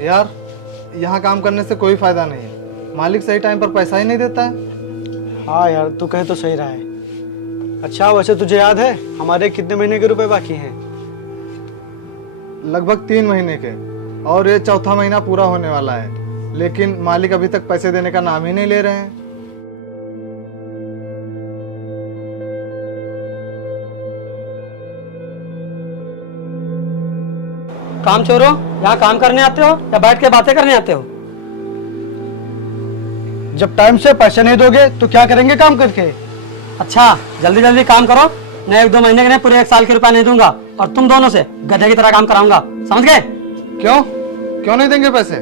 यार यहाँ काम करने से कोई फायदा नहीं है, मालिक सही टाइम पर पैसा ही नहीं देता है। हाँ यार, तू कहे तो सही रहा है। अच्छा वैसे तुझे याद है हमारे कितने महीने के रुपए बाकी हैं? लगभग 3 महीने के, और ये चौथा महीना पूरा होने वाला है, लेकिन मालिक अभी तक पैसे देने का नाम ही नहीं ले रहे हैं। काम चोरो, यहाँ काम करने आते हो या बैठ के बातें करने आते हो? जब टाइम से पैसे नहीं दोगे तो क्या करेंगे काम करके? अच्छा जल्दी जल्दी काम करो, मैं 1-2 महीने के नहीं पूरे 1 साल के रुपया नहीं दूंगा और तुम दोनों से गधे की तरह काम कराऊंगा, समझ गए? क्यों क्यों नहीं देंगे पैसे?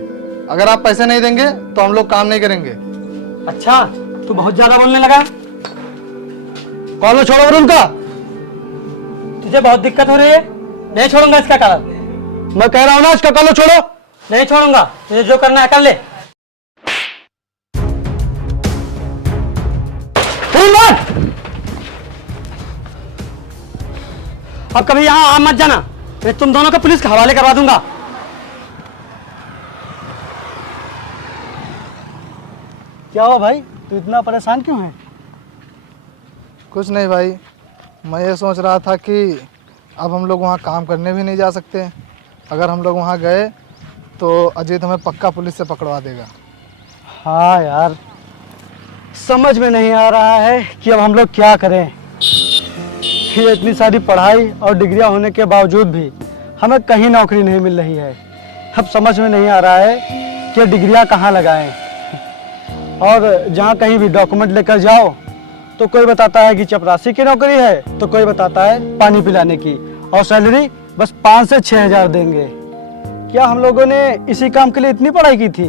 अगर आप पैसे नहीं देंगे तो हम लोग काम नहीं करेंगे। अच्छा तू बहुत ज्यादा बोलने लगा। कॉल छोड़ो वरुण का। तुझे बहुत दिक्कत हो रही है, नहीं छोड़ूंगा इसका कारण। मैं कह रहा हूँ ना, इसका कॉल छोड़ो। नहीं छोड़ूंगा, तुझे जो करना है कर ले। अब कभी यहाँ आ मत जाना, मैं तुम दोनों को पुलिस के हवाले करवा दूंगा। क्या हुआ भाई, तू इतना परेशान क्यों है? कुछ नहीं भाई, मैं ये सोच रहा था कि अब हम लोग वहाँ काम करने भी नहीं जा सकते। अगर हम लोग वहाँ गए तो अजीत हमें पक्का पुलिस से पकड़वा देगा। हाँ यार, समझ में नहीं आ रहा है कि अब हम लोग क्या करें। ये इतनी सारी पढ़ाई और डिग्रियां होने के बावजूद भी हमें कहीं नौकरी नहीं मिल रही है। अब समझ में नहीं आ रहा है कि डिग्रियां कहाँ लगाएं। और जहाँ कहीं भी डॉक्यूमेंट लेकर जाओ तो कोई बताता है कि चपरासी की नौकरी है, तो कोई बताता है पानी पिलाने की, और सैलरी बस 5 से 6 हज़ार देंगे। क्या हम लोगों ने इसी काम के लिए इतनी पढ़ाई की थी?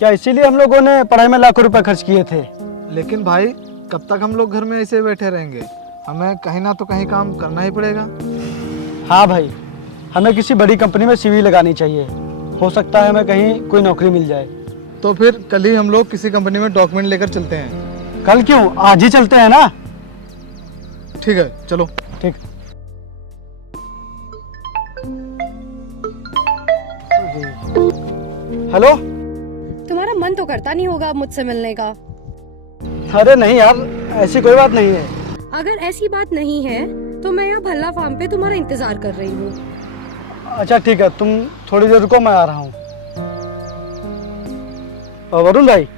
क्या इसीलिए हम लोगों ने पढ़ाई में लाखों रुपए खर्च किए थे? लेकिन भाई कब तक हम लोग घर में ऐसे बैठे रहेंगे? हमें कहीं ना तो कहीं काम करना ही पड़ेगा। हाँ भाई, हमें किसी बड़ी कंपनी में सीवी लगानी चाहिए, हो सकता है हमें कहीं कोई नौकरी मिल जाए। तो फिर कल ही हम लोग किसी कंपनी में डॉक्यूमेंट लेकर चलते हैं। कल क्यों, आज ही चलते हैं ना। ठीक है चलो। ठीक। हेलो। तुम्हारा मन तो करता नहीं होगा अब मुझसे मिलने का। अरे नहीं यार, ऐसी कोई बात नहीं है। अगर ऐसी बात नहीं है तो मैं यहाँ भल्ला फार्म पे तुम्हारा इंतजार कर रही हूँ। अच्छा ठीक है, तुम थोड़ी देर रुको, मैं आ रहा हूँ। वरुण भाई,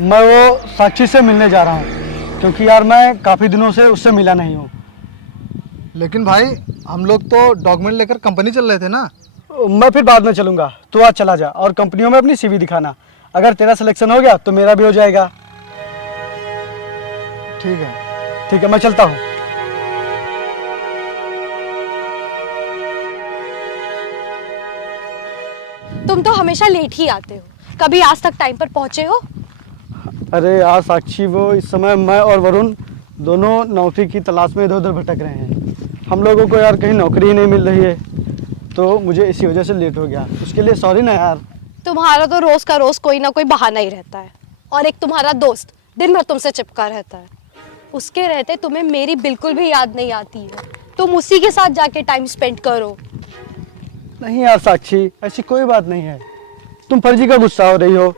मैं वो साक्षी से मिलने जा रहा हूँ, क्योंकि यार मैं काफ़ी दिनों से उससे मिला नहीं हूँ। लेकिन भाई हम लोग तो डॉक्यूमेंट लेकर कंपनी चल रहे थे ना। मैं फिर बाद में चलूँगा, तू आज चला जा और कंपनियों में अपनी सीवी दिखाना। अगर तेरा सिलेक्शन हो गया तो मेरा भी हो जाएगा। ठीक है। ठीक है, मैं चलता हूँ। तुम तो हमेशा लेट ही आते हो, कभी आज तक टाइम पर पहुँचे हो? अरे यार साक्षी, वो इस समय मैं और वरुण दोनों नौकरी की तलाश में इधर उधर भटक रहे हैं। हम लोगों को यार कहीं नौकरी ही नहीं मिल रही है, तो मुझे इसी वजह से लेट हो गया। उसके लिए सॉरी ना यार। तुम्हारा तो रोज का रोज कोई ना कोई बहाना ही रहता है, और एक तुम्हारा दोस्त दिन भर तुमसे चिपका रहता है। उसके रहते तुम्हें मेरी बिल्कुल भी याद नहीं आती है। तुम उसी के साथ जाके टाइम स्पेंड करो। नहीं यार साक्षी, ऐसी कोई बात नहीं है। तुम फर्जी का गुस्सा हो रही हो,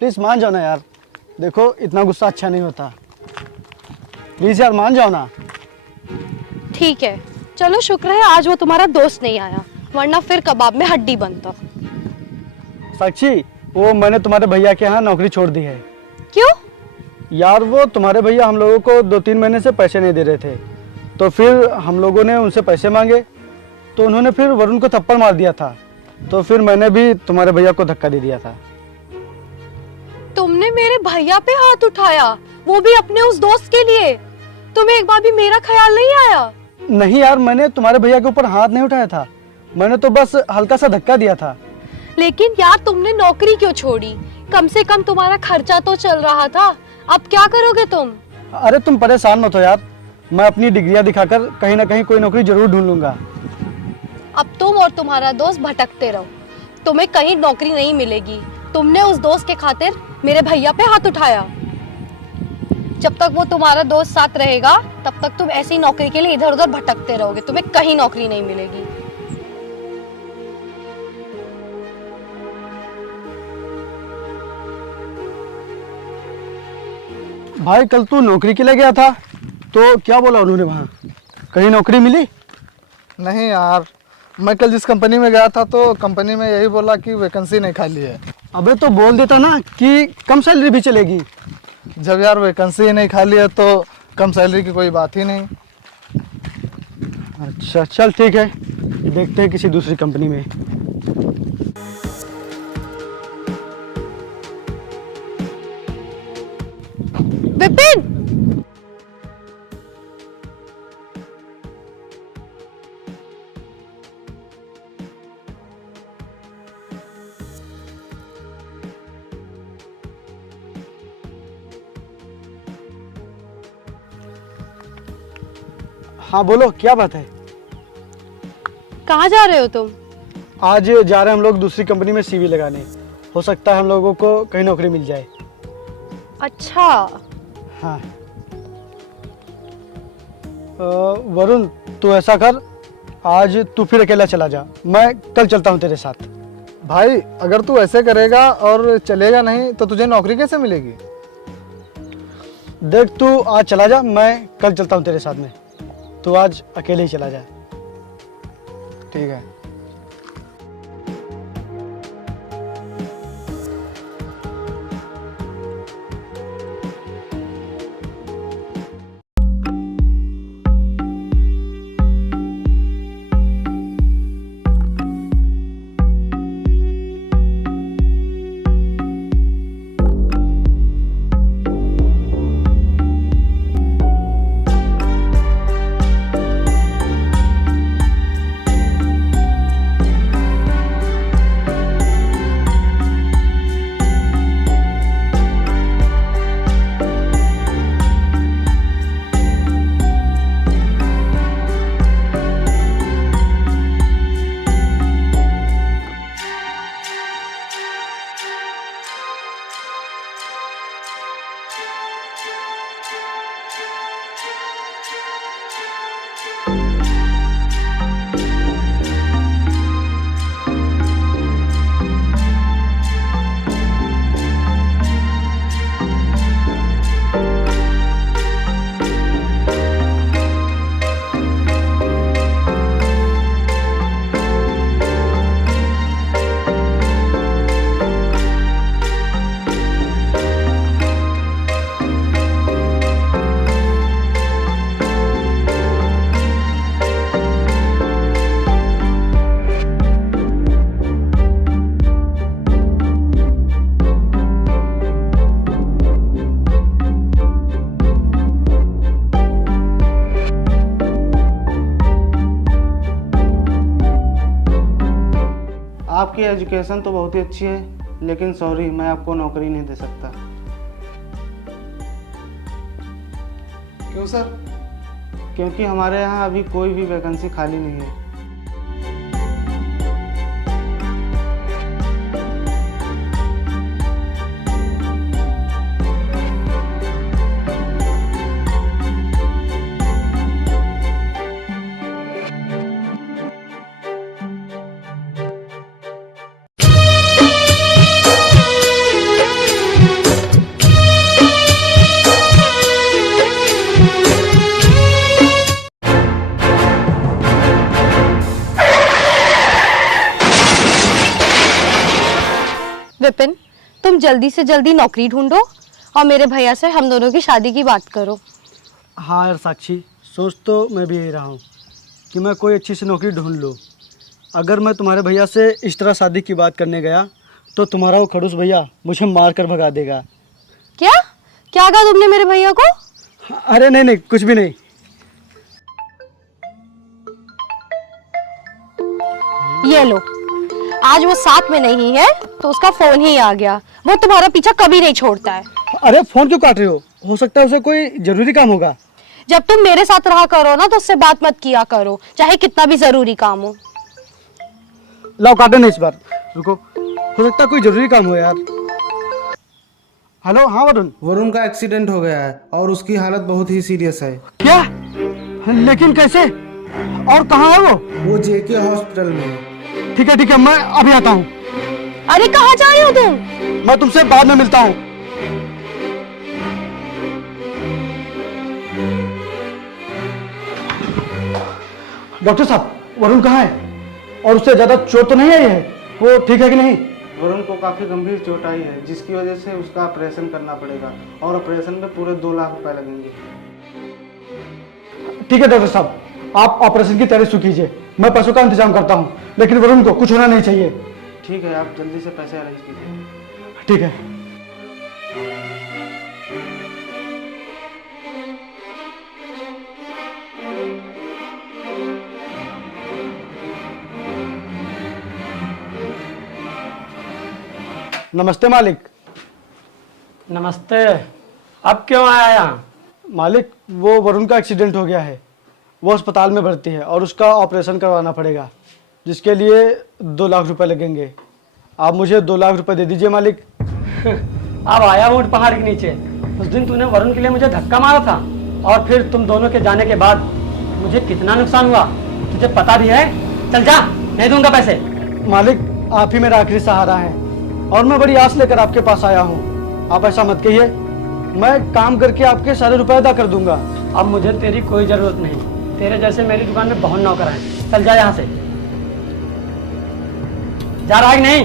प्लीज मान जाओ ना यार। देखो इतना गुस्सा अच्छा नहीं होता, प्लीज यार मान जाओ ना। ठीक है चलो, शुक्र है आज वो तुम्हारा दोस्त नहीं आया, वरना फिर कबाब में हड्डी बनता। साक्षी, वो मैंने तुम्हारे भैया के यहाँ नौकरी छोड़ दी है। क्यों? यार वो तुम्हारे भैया हम लोगों को 2-3 महीने से पैसे नहीं दे रहे थे, तो फिर हम लोगों ने उनसे पैसे मांगे, तो उन्होंने फिर वरुण को थप्पड़ मार दिया था। तो फिर मैंने भी तुम्हारे भैया को धक्का दे दिया था। तुमने मेरे भैया पे हाथ उठाया, वो भी अपने उस दोस्त के लिए? तुम्हें एक बार भी मेरा ख्याल नहीं आया? नहीं यार, मैंने तुम्हारे भैया के ऊपर हाथ नहीं उठाया था, मैंने तो बस हल्का सा धक्का दिया था। लेकिन यार तुमने नौकरी क्यों छोड़ी? कम से कम तुम्हारा खर्चा तो चल रहा था, अब क्या करोगे तुम? अरे तुम परेशान मत हो यार, मैं अपनी डिग्रियां दिखाकर कहीं ना कहीं कोई नौकरी जरूर ढूंढ लूंगा। अब तुम और तुम्हारा दोस्त भटकते रहो, तुम्हें कहीं नौकरी नहीं मिलेगी। तुमने उस दोस्त के खातिर मेरे भैया पे हाथ उठाया। जब तक वो तुम्हारा दोस्त साथ रहेगा तब तक तुम ऐसी नौकरी के लिए इधर उधर भटकते रहोगे, तुम्हें कहीं नौकरी नहीं मिलेगी। भाई कल तू नौकरी के लिए गया था, तो क्या बोला उन्होंने वहाँ? कहीं नौकरी मिली? नहीं यार, मैं कल जिस कंपनी में गया था तो कंपनी में यही बोला कि वैकेंसी नहीं खाली है। अबे तो बोल देता ना कि कम सैलरी भी चलेगी। जब यार वैकेंसी ही नहीं खाली है तो कम सैलरी की कोई बात ही नहीं। अच्छा चल ठीक है, देखते हैं किसी दूसरी कंपनी में। विपिन, हाँ बोलो, क्या बात है? कहाँ जा रहे हो तुम? आज जा रहे हैं हम लोग दूसरी कंपनी में सीवी लगाने। हो सकता है हम लोगों को कहीं नौकरी मिल जाए। अच्छा। हाँ। वरुण, तू ऐसा कर, आज तू फिर अकेला चला जा, मैं कल चलता हूँ तेरे साथ। भाई अगर तू ऐसे करेगा और चलेगा नहीं तो तुझे नौकरी कैसे मिलेगी? देख तू आज चला जा, मैं कल चलता हूँ तेरे साथ में। तू आज अकेले ही चला जा। ठीक है। आपकी एजुकेशन तो बहुत ही अच्छी है, लेकिन सॉरी, मैं आपको नौकरी नहीं दे सकता। क्यों सर? क्योंकि हमारे यहाँ अभी कोई भी वैकेंसी खाली नहीं है। विपिन, तुम जल्दी से जल्दी नौकरी ढूंढो और मेरे भैया से हम दोनों की शादी की बात करो। हाँ यार साक्षी, सोच तो मैं भी यही रहा हूँ कि मैं कोई अच्छी सी नौकरी ढूंढ लूँ। अगर मैं तुम्हारे भैया से इस तरह शादी की बात करने गया तो तुम्हारा वो खड़ूस भैया मुझे मार कर भगा देगा। क्या क्या कहा तुमने मेरे भैया को? अरे नहीं नहीं, कुछ भी नहीं। ये लो, आज वो साथ में नहीं है तो उसका फोन ही आ गया। वो तुम्हारा पीछा कभी नहीं छोड़ता है। अरे फोन क्यों काट रहे हो सकता है उसे कोई जरूरी काम होगा। जब तुम मेरे साथ रहा करो ना तो उससे बात मत किया करो, चाहे कितना भी जरूरी काम हो। लाओ काटे नहीं इस बार, रुको, हो सकता है कोई जरूरी काम हो यार। हेलो, हाँ वरुण। वरुण का एक्सीडेंट हो गया है और उसकी हालत बहुत ही सीरियस है। क्या? लेकिन कैसे और कहाँ है वो जेके हॉस्पिटल में है। ठीक है, मैं अभी आता हूँ। अरे कहाँ जा रहे हो तुम? मैं तुमसे बाद में मिलता हूँ। डॉक्टर साहब, वरुण कहाँ है? और उससे ज्यादा चोट तो नहीं आई है? वो ठीक है कि नहीं? वरुण को काफ़ी गंभीर चोट आई है, जिसकी वजह से उसका ऑपरेशन करना पड़ेगा और ऑपरेशन में पूरे 2 लाख रुपए लगेंगे। ठीक है डॉक्टर साहब, आप ऑपरेशन की तैयारी शुरू कीजिए, मैं पैसों का इंतजाम करता हूँ, लेकिन वरुण को कुछ होना नहीं चाहिए। ठीक है, आप जल्दी से पैसे अरेंज कीजिए। ठीक है। नमस्ते मालिक। नमस्ते। अब क्यों आया यहाँ? मालिक, वो वरुण का एक्सीडेंट हो गया है, वो अस्पताल में भर्ती है और उसका ऑपरेशन करवाना पड़ेगा, जिसके लिए 2 लाख रुपए लगेंगे। आप मुझे 2 लाख रुपए दे दीजिए मालिक। अब आया ऊँट पहाड़ के नीचे। उस दिन तूने वरुण के लिए मुझे धक्का मारा था, और फिर तुम दोनों के जाने के बाद मुझे कितना नुकसान हुआ तुझे पता भी है? चल जा, नहीं दूंगा पैसे। मालिक, आप ही मेरा आखिरी सहारा है और मैं बड़ी आस लेकर आपके पास आया हूँ। आप ऐसा मत कहिए, मैं काम करके आपके सारे रुपए अदा कर दूंगा। अब मुझे तेरी कोई जरूरत नहीं, तेरे जैसे मेरी दुकान में बहुत नौकर हैं। चल जा यहाँ से। जा रहा है कि नहीं?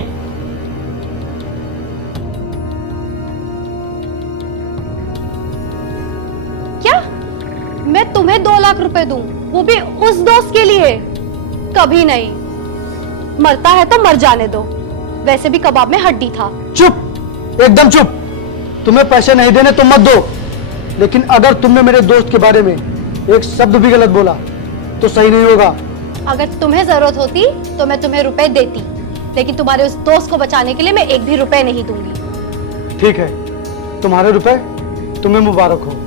क्या मैं तुम्हें 2 लाख रुपए दूं, वो भी उस दोस्त के लिए? कभी नहीं। मरता है तो मर जाने दो, वैसे भी कबाब में हड्डी था। चुप, एकदम चुप। तुम्हें पैसे नहीं देने तो मत दो, लेकिन अगर तुमने मेरे दोस्त के बारे में एक शब्द भी गलत बोला तो सही नहीं होगा। अगर तुम्हें जरूरत होती तो मैं तुम्हें रुपए देती, लेकिन तुम्हारे उस दोस्त को बचाने के लिए मैं एक भी रुपए नहीं दूंगी। ठीक है, तुम्हारे रुपए तुम्हें मुबारक हो।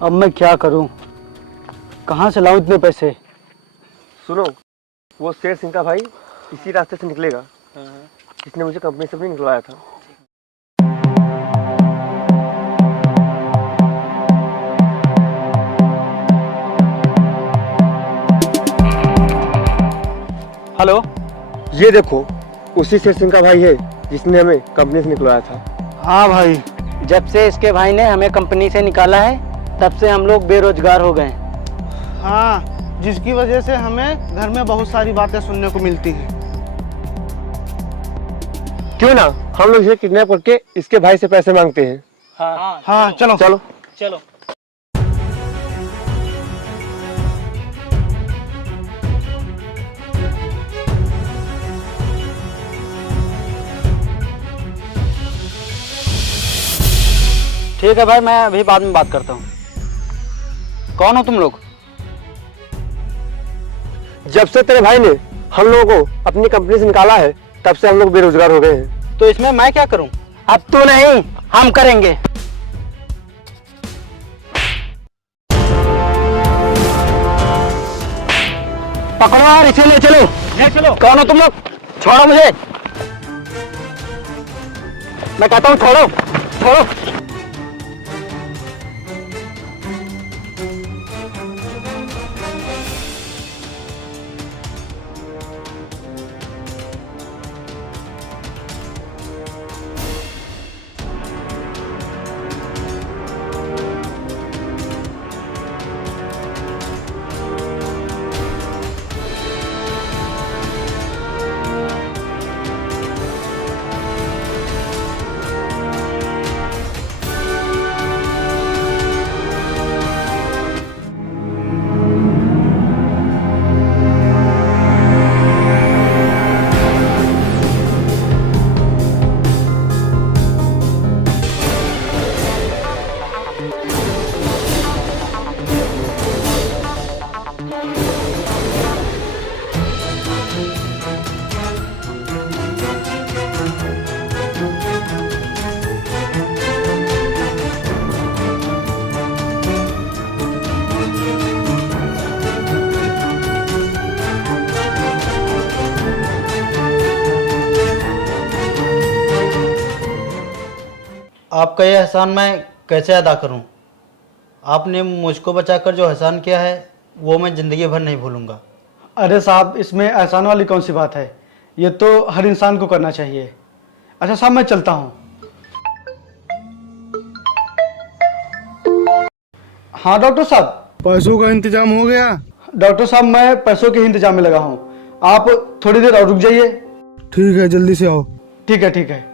अब मैं क्या करूं? कहां से लाऊं इतने पैसे? सुनो, वो शेर सिंह का भाई इसी रास्ते से निकलेगा, जिसने मुझे कंपनी से भी निकलवाया था। हेलो। ये देखो, उसी शेर सिंह का भाई है जिसने हमें कंपनी से निकलवाया था। हाँ भाई, जब से इसके भाई ने हमें कंपनी से निकाला है तब से हम लोग बेरोजगार हो गए। हाँ, जिसकी वजह से हमें घर में बहुत सारी बातें सुनने को मिलती हैं। क्यों ना हम लोग इसे किडनैप करके इसके भाई से पैसे मांगते हैं। हाँ, चलो चलो। चलो। ठीक है भाई, मैं अभी बाद में बात करता हूँ। कौन हो तुम लोग? जब से तेरे भाई ने हम लोगों को अपनी कंपनी से निकाला है तब से हम लोग बेरोजगार हो गए हैं। तो इसमें मैं क्या करूं? अब तो नहीं, हम करेंगे। पकड़ो यार, इसे ले चलो। ले चलो। कौन हो तुम लोग? छोड़ो मुझे। मैं कहता हूँ छोड़ो, छोड़ो। आपका ये एहसान मैं कैसे अदा करूं? आपने मुझको बचाकर जो एहसान किया है वो मैं ज़िंदगी भर नहीं भूलूंगा। अरे साहब, इसमें एहसान वाली कौन सी बात है? ये तो हर इंसान को करना चाहिए। अच्छा साहब, मैं चलता हूँ। हाँ डॉक्टर साहब। पैसों का इंतजाम हो गया? डॉक्टर साहब, मैं पैसों के इंतजाम में लगा हूँ, आप थोड़ी देर और रुक जाइए। ठीक है, जल्दी से आओ। ठीक है ठीक है।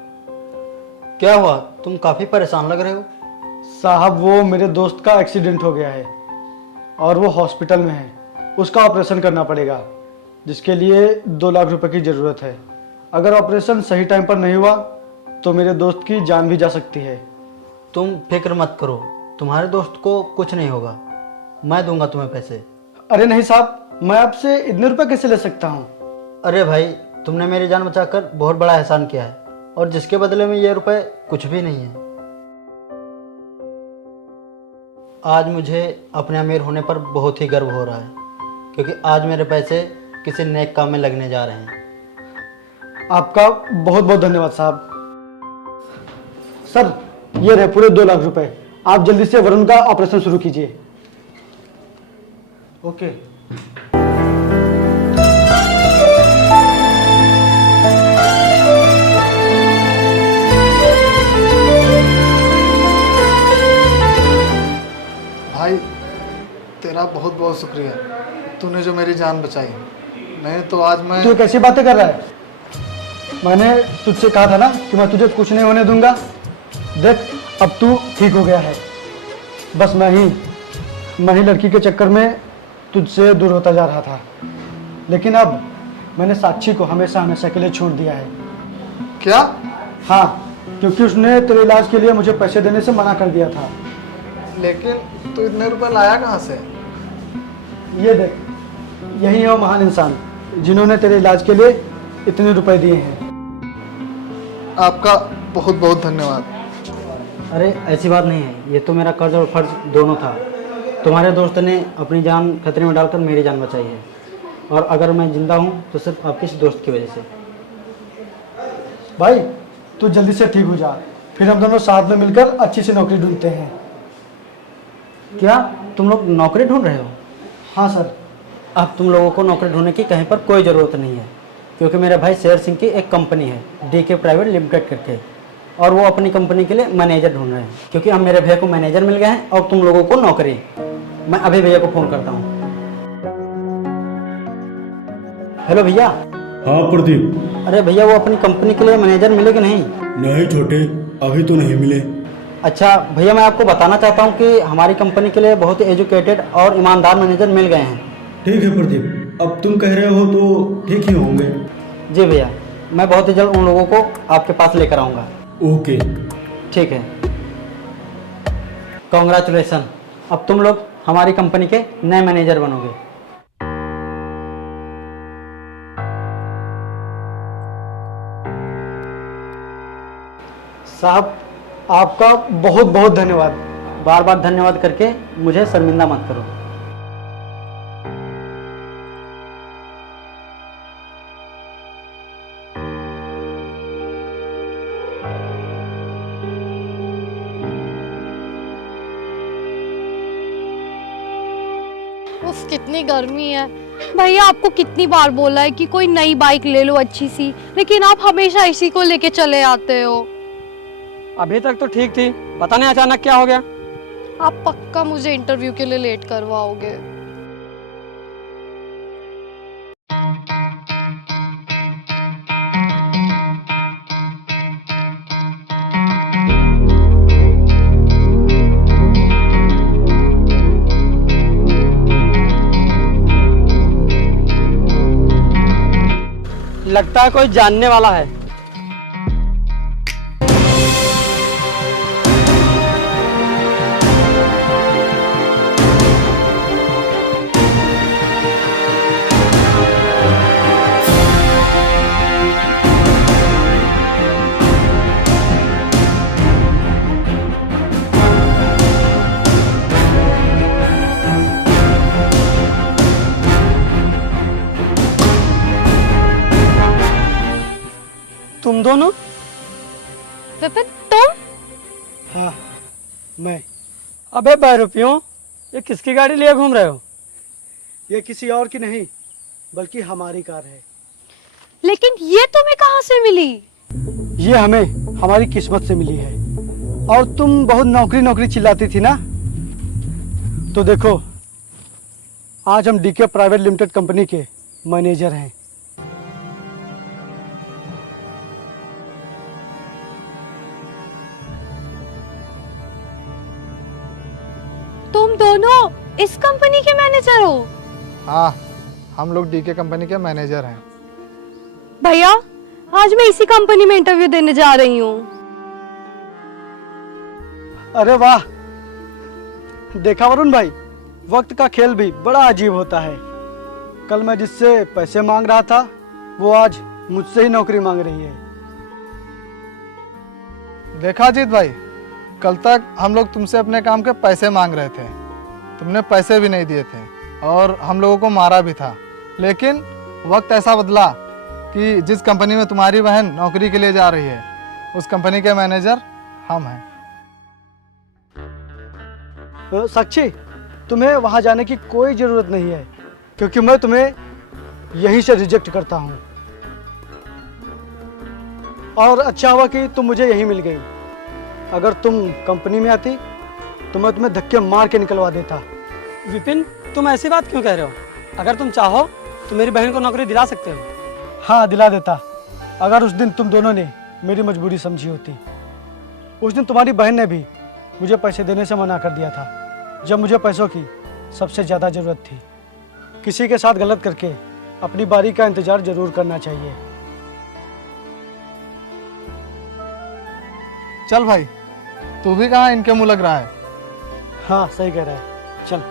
क्या हुआ? तुम काफ़ी परेशान लग रहे हो। साहब, वो मेरे दोस्त का एक्सीडेंट हो गया है और वो हॉस्पिटल में है। उसका ऑपरेशन करना पड़ेगा, जिसके लिए 2 लाख रुपए की ज़रूरत है। अगर ऑपरेशन सही टाइम पर नहीं हुआ तो मेरे दोस्त की जान भी जा सकती है। तुम फिक्र मत करो, तुम्हारे दोस्त को कुछ नहीं होगा। मैं दूंगा तुम्हें पैसे। अरे नहीं साहब, मैं आपसे इतने रुपए कैसे ले सकता हूँ? अरे भाई, तुमने मेरी जान बचाकर बहुत बड़ा एहसान किया है और जिसके बदले में ये रुपए कुछ भी नहीं है। आज मुझे अपने अमीर होने पर बहुत ही गर्व हो रहा है, क्योंकि आज मेरे पैसे किसी नेक काम में लगने जा रहे हैं। आपका बहुत बहुत धन्यवाद साहब। सर, ये रहे पूरे 2 लाख रुपए। आप जल्दी से वरुण का ऑपरेशन शुरू कीजिए। ओके। भाई, तेरा बहुत बहुत शुक्रिया, तूने जो मेरी जान बचाई। नहीं तो आज मैं... तू कैसी बातें कर रहा है? मैंने तुझसे कहा था ना कि मैं तुझे कुछ नहीं होने दूंगा। देख, अब तू ठीक हो गया है। बस मैं ही लड़की के चक्कर में तुझसे दूर होता जा रहा था, लेकिन अब मैंने साक्षी को हमेशा हमेशा के लिए छोड़ दिया है। क्या? हाँ, क्योंकि उसने तेरे इलाज के लिए मुझे पैसे देने से मना कर दिया था। लेकिन तू इतने रुपए लाया कहाँ से? ये देख, यही है वो महान इंसान जिन्होंने तेरे इलाज के लिए इतने रुपए दिए हैं। आपका बहुत बहुत धन्यवाद। अरे ऐसी बात नहीं है, ये तो मेरा कर्ज और फर्ज दोनों था। तुम्हारे दोस्त ने अपनी जान खतरे में डालकर मेरी जान बचाई है, और अगर मैं जिंदा हूँ तो सिर्फ आपके इस दोस्त की वजह से। भाई, तू जल्दी से ठीक हो जा, फिर हम दोनों साथ में मिलकर अच्छी सी नौकरी ढूंढते हैं। क्या तुम लोग नौकरी ढूंढ रहे हो? हाँ सर। अब तुम लोगों को नौकरी ढूंढने की कहीं पर कोई ज़रूरत नहीं है, क्योंकि मेरे भाई शेर सिंह की एक कंपनी है, DK प्राइवेट लिमिटेड करके, और वो अपनी कंपनी के लिए मैनेजर ढूंढ रहे हैं। क्योंकि अब मेरे भैया को मैनेजर मिल गए हैं और तुम लोगों को नौकरी। मैं अभी भैया को फ़ोन करता हूँ। हेलो भैया। हाँ प्रदीप। अरे भैया, वो अपनी कंपनी के लिए मैनेजर मिले कि नहीं? नहीं छोटे, अभी तो नहीं मिले। अच्छा भैया, मैं आपको बताना चाहता हूँ कि हमारी कंपनी के लिए बहुत ही एजुकेटेड और ईमानदार मैनेजर मिल गए हैं। ठीक है प्रदीप, अब तुम कह रहे हो तो ठीक ही होंगे। जी भैया, मैं बहुत ही जल्द उन लोगों को आपके पास लेकर आऊँगा। ओके। ठीक है, कॉन्ग्रेचुलेसन, अब तुम लोग हमारी कंपनी के नए मैनेजर बनोगे। साहब, आपका बहुत बहुत धन्यवाद। बार बार धन्यवाद करके मुझे शर्मिंदा मत करो। उफ, कितनी गर्मी है। भैया, आपको कितनी बार बोला है कि कोई नई बाइक ले लो अच्छी सी, लेकिन आप हमेशा इसी को लेके चले आते हो। अभी तक तो ठीक थी, पता नहीं अचानक क्या हो गया। आप पक्का मुझे इंटरव्यू के लिए लेट करवाओगे। लगता है कोई जानने वाला है। तुम दोनों? विपिन, तुम? हाँ, मैं। अबे बहरूपियों, ये किसकी गाड़ी लिए घूम रहे हो? ये किसी और की नहीं बल्कि हमारी कार है। लेकिन ये तुम्हें कहाँ से मिली? ये हमें हमारी किस्मत से मिली है। और तुम बहुत नौकरी नौकरी चिल्लाती थी ना, तो देखो आज हम डीके प्राइवेट लिमिटेड कंपनी के मैनेजर हैं। तुम दोनों इस कंपनी के मैनेजर हो? हाँ, हम लोग डीके कंपनी के मैनेजर हैं। भैया, आज मैं इसी कंपनी में इंटरव्यू देने जा रही हूँ। अरे वाह, देखा वरुण भाई, वक्त का खेल भी बड़ा अजीब होता है। कल मैं जिससे पैसे मांग रहा था वो आज मुझसे ही नौकरी मांग रही है। देखा अजीत भाई, कल तक हम लोग तुमसे अपने काम के पैसे मांग रहे थे, तुमने पैसे भी नहीं दिए थे और हम लोगों को मारा भी था। लेकिन वक्त ऐसा बदला कि जिस कंपनी में तुम्हारी बहन नौकरी के लिए जा रही है उस कंपनी के मैनेजर हम हैं। साक्षी, तुम्हें वहां जाने की कोई जरूरत नहीं है क्योंकि मैं तुम्हें यहीं से रिजेक्ट करता हूं। और अच्छा हुआ कि तुम मुझे यहीं मिल गई। अगर तुम कंपनी में आती तो मैं तुम्हें धक्के मार के निकलवा देता। विपिन, तुम ऐसी बात क्यों कह रहे हो? अगर तुम चाहो तो मेरी बहन को नौकरी दिला सकते हो। हाँ, दिला देता, अगर उस दिन तुम दोनों ने मेरी मजबूरी समझी होती। उस दिन तुम्हारी बहन ने भी मुझे पैसे देने से मना कर दिया था जब मुझे पैसों की सबसे ज़्यादा ज़रूरत थी। किसी के साथ गलत करके अपनी बारी का इंतज़ार जरूर करना चाहिए। चल भाई, तू भी कहाँ इनके मुँह लग रहा है? हाँ, सही कह रहा है, चल।